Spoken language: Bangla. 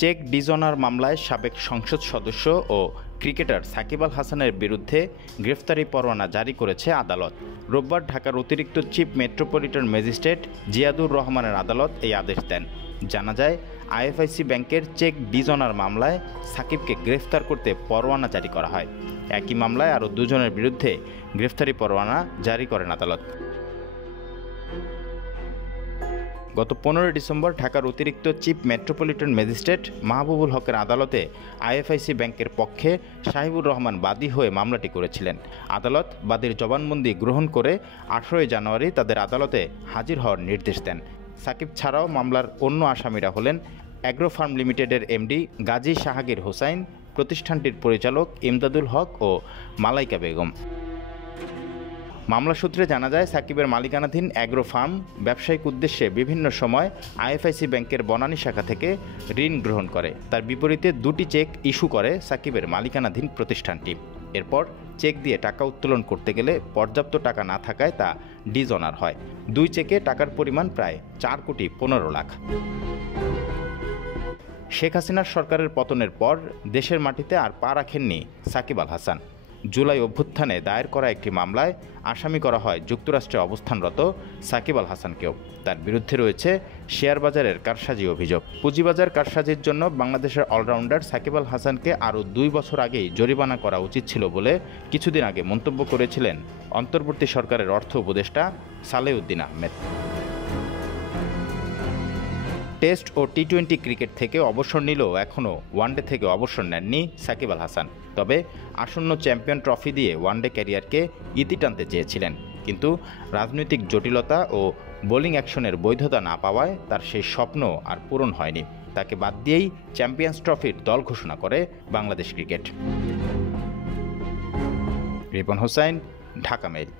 চেক ডিজঅনার মামলায় সাবেক সংসদ সদস্য ও ক্রিকেটার সাকিব আল হাসানের বিরুদ্ধে গ্রেফতারি পরোয়ানা জারি করেছে আদালত। রোববার ঢাকার অতিরিক্ত চিফ মেট্রোপলিটন ম্যাজিস্ট্রেট জিয়াদুর রহমানের আদালত এই আদেশ দেন। জানা যায়, আইএফআইসি ব্যাংকের চেক ডিজঅনার মামলায় সাকিবকে গ্রেফতার করতে পরোয়ানা জারি করা হয়। একই মামলায় আরও দুজনের বিরুদ্ধে গ্রেফতারি পরোয়ানা জারি করেন আদালত। গত 15 ডিসেম্বর ঢাকার অতিরিক্ত চিফ মেট্রোপলিটন ম্যাজিস্ট্রেট মাহবুবুল হকের আদালতে আইএফআইসি ব্যাংকের পক্ষে সাহিবুর রহমান বাদী হয়ে মামলাটি করেছিলেন। আদালত বাদীর জবানবন্দি গ্রহণ করে 18 জানুয়ারি তাদের আদালতে হাজির হওয়ার নির্দেশ দেন। সাকিব ছাড়াও মামলার অন্য আসামিরা হলেন অ্যাগ্রো ফার্ম লিমিটেডের এমডি গাজী শাহাগীর হোসাইন, প্রতিষ্ঠানটির পরিচালক ইমদাদুল হক ও মালাইকা বেগম। মামলা সূত্রে জানা যায়, সাকিবের মালিকানাধীন অ্যাগ্রো ফার্ম ব্যবসায়িক উদ্দেশ্যে বিভিন্ন সময় আইএফআইসি ব্যাংকের বনানী শাখা থেকে ঋণ গ্রহণ করে। তার বিপরীতে 2টি চেক ইস্যু করে সাকিবের মালিকানাধীন প্রতিষ্ঠানটি। এরপর চেক দিয়ে টাকা উত্তোলন করতে গেলে পর্যাপ্ত টাকা না থাকায় তা ডিজঅনার হয়। 2 চেকে টাকার পরিমাণ প্রায় 4,15,00,000। শেখ হাসিনার সরকারের পতনের পর দেশের মাটিতে আর পা রাখেননি সাকিব আল হাসান। জুলাই অভ্যুত্থানে দায়ের করা একটি মামলায় আসামি করা হয় যুক্তরাষ্ট্রে অবস্থানরত সাকিব আল হাসানকেও। তার বিরুদ্ধে রয়েছে শেয়ার বাজারের কারসাজি অভিযোগ। পুঁজিবাজার কারসাজির জন্য বাংলাদেশের অলরাউন্ডার সাকিব আল হাসানকে আরও 2 বছর আগেই জরিমানা করা উচিত ছিল বলে কিছুদিন আগে মন্তব্য করেছিলেন অন্তর্বর্তী সরকারের অর্থ উপদেষ্টা সালেউদ্দিন আহমেদ। টেস্ট ও টি-20 ক্রিকেট থেকে অবসর নিলেও এখনও ওয়ানডে থেকে অবসর নেননি সাকিব আল হাসান। তবে আসন্ন চ্যাম্পিয়ন ট্রফি দিয়ে ওয়ানডে ক্যারিয়ারকে ইতি টানতে চেয়েছিলেন, কিন্তু রাজনৈতিক জটিলতা ও বোলিং অ্যাকশনের বৈধতা না পাওয়ায় তার সেই স্বপ্ন আর পূরণ হয়নি। তাকে বাদ দিয়েই চ্যাম্পিয়ন্স ট্রফির দল ঘোষণা করে বাংলাদেশ ক্রিকেট। রিপন হোসাইন, ঢাকা মেইল।